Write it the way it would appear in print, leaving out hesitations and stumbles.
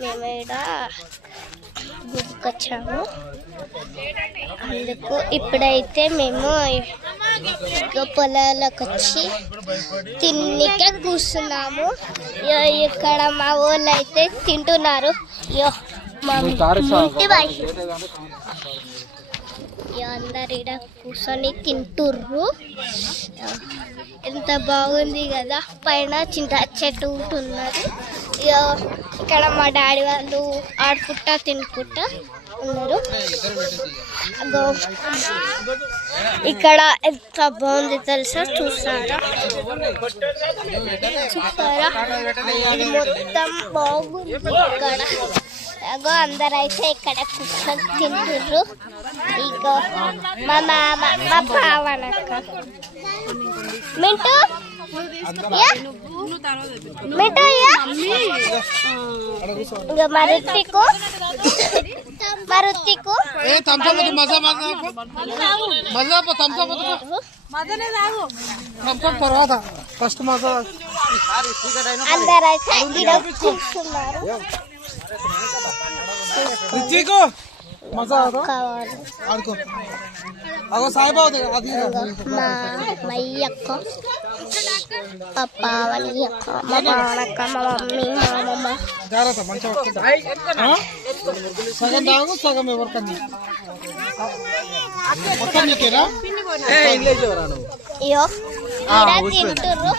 మేము ఇక్కడ గుడికొచ్చాము. అందుకు ఇప్పుడైతే మేము పొలాలకు వచ్చి తిన్నికే కూర్చున్నాము. ఇక్కడ మా వాళ్ళు అయితే తింటున్నారు. మా ఇంటి బాయ్ అందరు ఇక్కడ కూర్చొని తింటుర్రు. ఎంత బాగుంది కదా, పైన చింత చెట్టు ఉంటున్నది. ఇక్కడ మా డాడీ వాళ్ళు ఆడుకుంటా తినుకుంటా ఉన్నారు. ఇక్కడ ఎంత బాగుంది తెలుసా, చూస్తారా ఇది మొత్తం బాగుంది. ఇక్కడ అందరు అయితే ఇక్కడ కూర్చొని తింటుర్రు. ఇగో మా మామ మా పావనక్క మింటూ మింటూ ఇంకా మరుతికు అందరు అయితే ఇక్కడ కూర్చున్నారు. మయ్యక్క మా పావని అక్క మా పావనక్క మా మమ్మీ మా అమ్మమ్మ సగం తాగు సగం ఎవరికన్నా తింటుర్రు.